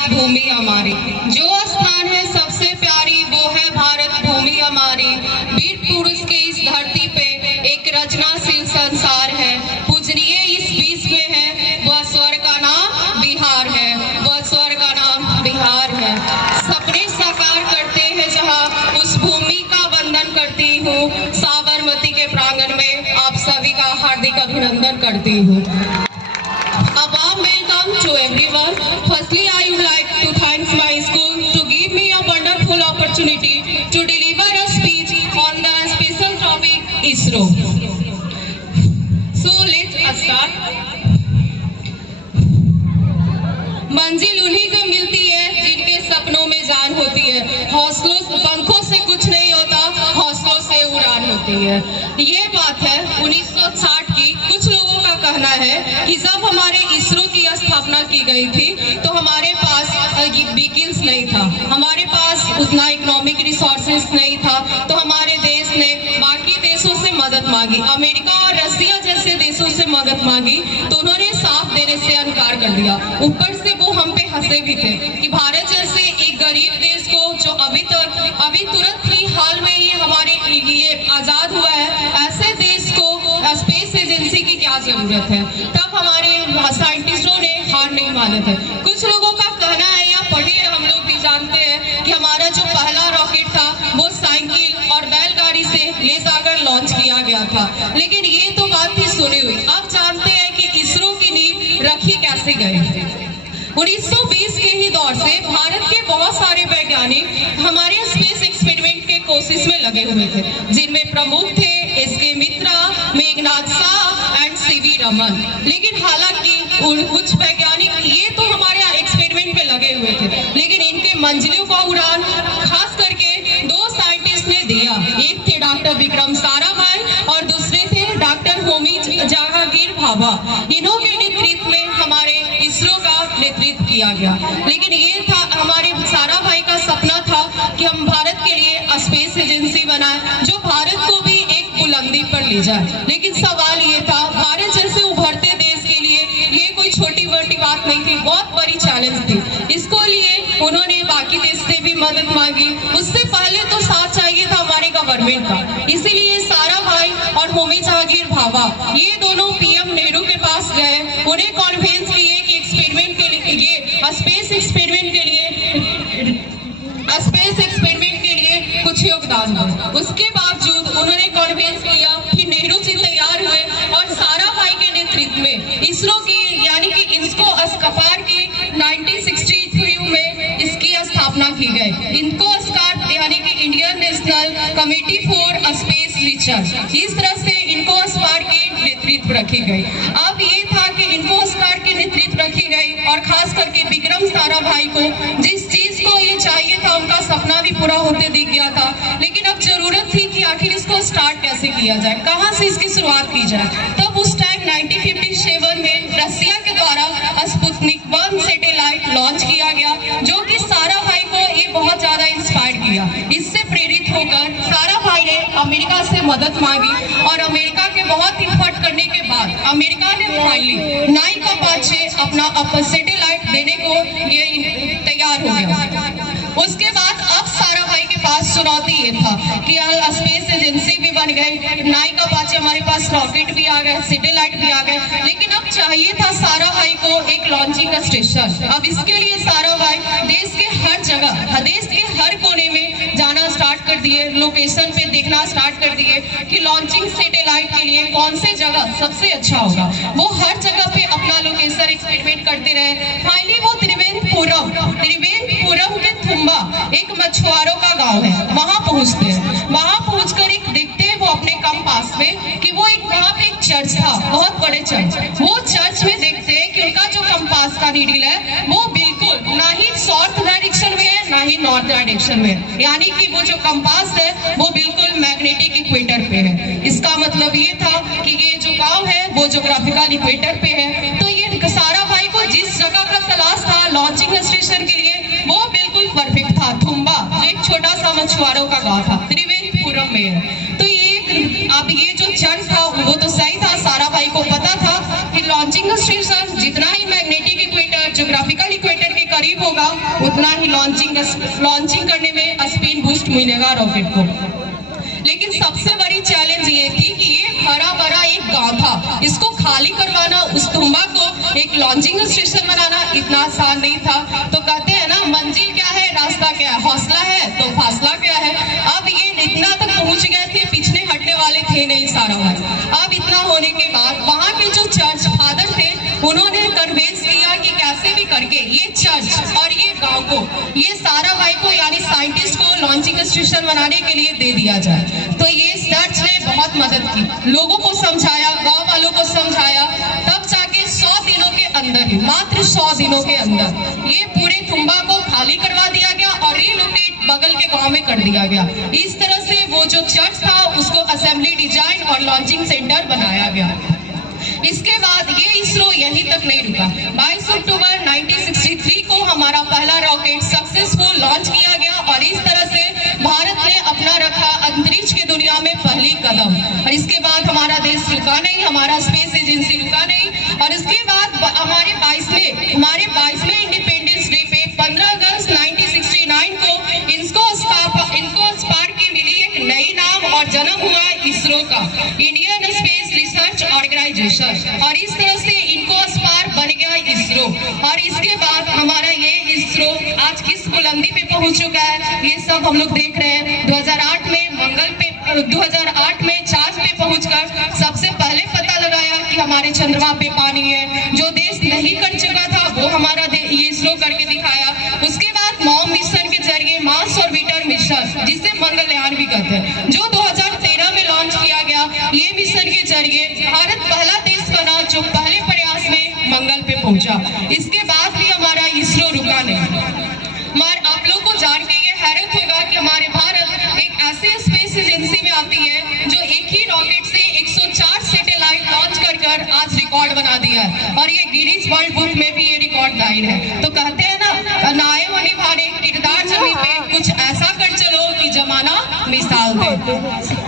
भारत भूमि हमारी, जो स्थान है सबसे प्यारी वो है भारत भूमि हमारी। वीर पुरुष के इस धरती पे एक रचनाशील संसार है, पूजनीय इस विश्व में है, वह स्वर्ग का नाम बिहार है, वह स्वर्ग का नाम बिहार है। सपने साकार करते हैं जहाँ, उस भूमि का वंदन करती हूँ। साबरमती के प्रांगण में आप सभी का हार्दिक अभिनंदन करती हूँ। A warm welcome to everyone. Firstly, I would like to thank my school to give me a wonderful opportunity to deliver a speech on the special topic ISRO. So let's start. मंजिल उन्हीं को मिलती है जिनके सपनों में जान होती है। हौसलों पंखों से कुछ नहीं होता, हौसलों से उड़ान होती है। ये बात है 1960 की। कुछ लोगों का कहना है कि जब हमारे इसरो की स्थापना की गई थी तो हमारे पास व्हीकल्स नहीं था, हमारे पास उतना इकोनॉमिक रिसोर्सेस नहीं था, तो हमारे देश ने बाकी देशों से मदद मांगी, अमेरिका और रसिया जैसे देशों से मदद मांगी, तो उन्होंने साफ देने से इनकार कर दिया। ऊपर से वो हम पे हंसे भी थे कि भारत जैसे एक गरीब देश को, जो अभी तुरंत ही हाल में ये हमारे ये आजाद हुआ है, ऐसे देश को स्पेस एजेंसी की क्या जरूरत है। तब हमारे साइंटिस्टों ने हार नहीं माने थे। कुछ लोगों का कहना है, या पढ़े हम लोग भी जानते हैं कि हमारा जो पहला रॉकेट था वो साइकिल और बैलगाड़ी से ले जाकर लॉन्च किया गया था। लेकिन ये तो बात थी सुनी हुई। अब जानते हैं कि इसरो की नींव रखी कैसे गई। 1920 के ही दौर से भारत के बहुत सारे वैज्ञानिक हमारे स्पेस एक्सपेरिमेंट के कोशिश में लगे हुए थे, जिनमें प्रमुख थे SK. Mitra, Meghnath Shah and CV. Raman. लेकिन हालांकि कुछ वैज्ञानिक ये तो हमारे एक्सपेरिमेंट में लगे हुए थे, लेकिन इनके मंजिलों का उड़ान खास करके दो साइंटिस्ट ने दिया। एक थे डॉक्टर विक्रम साराभाई और दूसरे थे डॉक्टर होमी जहांगीर भाभा। इन्होंने नेतृत्व में हमारे इसरो का नेतृत्व किया गया। लेकिन ये था हमारे साराभाई का सपना था कि हम भारत के लिए स्पेस एजेंसी बनाएं जो भारत को भी एक बुलंदी पर ले जाए। लेकिन सवाल ये था, भारत जैसे उभरते देश के लिए ये कोई छोटी मोटी बात नहीं थी, बहुत बड़ी चैलेंज थी। इसको लिए उन्होंने बाकी देश से भी मदद मांगी। उससे पहले तो साथ चाहिए था हमारे गवर्नमेंट का, इसीलिए साराभाई और होमी जहांगीर भाभा ये दोनों पीएम नेहरू के पास गए, उन्हें कॉन्फ्रेंस किए कि एक्सपेरिमेंट के लिए, ये स्पेस एक्सपेरिमेंट के लिए कुछ योगदान दो। उसके बावजूद उन्होंने कॉन्फ्रेंस किया, फिर नेहरू जी तैयार हुए और साराभाई के नेतृत्व में इसरो की यानी कि इसको अस्कपार की 1963 में इसकी स्थापना की गई। इनको स्काट यानी कि Indian national committee for space research, इस तरह से इनको स्काट की नेतृत्व रखी गई। अब ये था कि इनको स्काट की नेतृत्व रखी गई और खास करके विक्रम साराभाई को जिस चीज को ये चाहिए था उनका सपना भी पूरा होते दिख गया था। लेकिन अब जरूरत थी कि आखिर इसको स्टार्ट कैसे किया जाए, कहाँ से इसकी शुरुआत की जाए। तब उस टाइम 1957 में रसिया के द्वारा स्पुतनिक 1 सैटेलाइट लॉन्च किया गया, जो कि साराभाई को ये बहुत ज्यादा इंस्पायर किया। इससे प्रेरित होकर साराभाई ने अमेरिका से मदद मांगी और अमेरिका के बहुत एफर्ट करने के बाद अमेरिका ने फाइनली नाइक अपाचे अपना सैटेलाइट देने को ये तैयार हो गया। उसके बाद अब साराभाई के पास चुनौती ये था कि स्पेस एजेंसी भी बन गई, नाइक अपाचे हमारे पास रॉकेट भी आ गए, सैटेलाइट भी आ गए, लेकिन अब चाहिए था साराभाई को एक लॉन्चिंग स्टेशन। अब इसके लिए साराभाई देश के हर जगह, देश के हर कोने में जाना स्टार्ट कर दिए, लोकेशन पे देखना स्टार्ट कर दिए कि लॉन्चिंग सैटेलाइट के लिए कौन से जगह सबसे अच्छा होगा। वो हर जगह पे अपना लोकेशन एक्सपेरिमेंट करते रहे। फाइनली वो त्रिवेंद्रपुरम के थुम्बा एक मछुआरों का गांव है, वहां पहुंचते हैं। वहां पहुंचकर एक देखते हैं वो अपने कंपास में कि वो एक वहां पे एक चर्च था, बहुत बड़े चर्च। वो चर्च में देखते हैं कि उनका जो कंपास का नीडल है वो बिल्कुल ना ही साउथ डायरेक्शन में है ना ही नॉर्थ डायरेक्शन में है, यानी कि वो जो कंपास है वो बिल्कुल मैग्नेटिक इक्वेटर पे है। इसका मतलब ये था कि ये जो गांव है वो ज्योग्राफिकल इक्वेटर पे है। तो ये साराभाई को जिस जगह का तलाश था लॉन्चिंग स्टेशन के लिए वो बिल्कुल परफेक्ट था। थुम्बा जो एक छोटा सा मछुआरों का गांव था, त्रिवेंद्रपुरम में है। तो ये अब ये जो चर्च था वो तो सही था, साराभाई को पता था कि लॉन्चिंग स्टेशन जितना ही मैग्नेटिक इक्वेटर ज्योग्राफिकल इक्वेटर के करीब होगा उतना ही लॉन्चिंग करने में स्पिन बूस्ट मिलेगा रॉकेट को। लेकिन सबसे बड़ी चैलेंज ये थी कि ये हरा भरा एक गांव था, इसको खाली करवाना, उस तुम्बा को एक लॉन्चिंग स्टेशन बनाना इतना आसान नहीं था। तो कहते हैं ना, मंजिल क्या है, रास्ता क्या है, हौसला है तो फासला क्या है। अब ये इतना तक पहुंच गए थे, पीछे हटने वाले थे नहीं सारा भाई। अब इतना होने के बाद वहाँ के जो चर्च फादर थे उन्होंने कन्विंस किया कि कैसे भी करके ये चर्च और ये गांव को, ये सारा भाई को यानी साइंटिस्ट को लॉन्चिंग स्टेशन बनाने के लिए दे दिया जाए। तो ये चर्च ने बहुत मदद की, लोगों को समझाया, गांव वालों को समझाया, तब जाके 100 दिनों के अंदर ही, मात्र 100 दिनों के अंदर ये पूरे तुम्बा को खाली करवा दिया गया और रिलोकेट बगल के गांव में कर दिया गया। इस तरह से वो जो चर्च था उसको असेंबली डिजाइन और लॉन्चिंग सेंटर बनाया गया। इसके बाद ये इसरो यहीं तक नहीं रुका। 22 अक्टूबर 1963 को हमारा पहला रॉकेट सक्सेसफुल लॉन्च किया गया और इस तरह से भारत ने अपना रखा अंतरिक्ष की दुनिया में पहली कदम। और इसके बाद हमारा देश रुका नहीं, हमारा स्पेस एजेंसी रुका नहीं। और इसके बाद हमारे 22वें इंडिपेंडेंस डे पे 15 अगस्त 1969 को इनको स्पार्क की मिली एक नई नाम और जन्म हुआ इसरो का, इंडियन स्पेस रिसर्च ऑर्गेनाइजेशन। और इस तरह से इनको स्पार्क बन गया इसरो। और इसके बाद हमारा ये इसरो आज किस बुलंदी पे पहुंच चुका है, ये सब हम लोग देख रहे हैं। 2008 में मंगल पे, 2008 में चांद पे पहुंचकर सबसे पहले पता लगाया कि हमारे चंद्रमा पे पानी है। जो देश नहीं कर चुका था वो हमारा ये इसरो करके दिखाया। उसके बाद मॉम मिशन के जरिए मार्स ऑर्बिटर मिशन, जिसे मंगलयान भी कहते हैं, जो 2013 में लॉन्च किया गया। ये मिशन के जरिए भारत पहला देश बना जो पहले प्रयास में मंगल पे पहुंचा। इसके बाद भी हमारा इसरो रुका नहीं। आप लोग को जान के ये हैरत होगा कि हमारे भारत एक ऐसे स्पेस एजेंसी में आती है जो एक ही रॉकेट से 104 सैटेलाइट लॉन्च कर आज रिकॉर्ड बना दिया है। और ये गिनीज वर्ल्ड बुक में भी ये रिकॉर्ड लाइन है। तो कहते हैं ना, नाए होने भारे किरदार जमीन पे, कुछ ऐसा कर चलो कि जमाना मिसाल दे।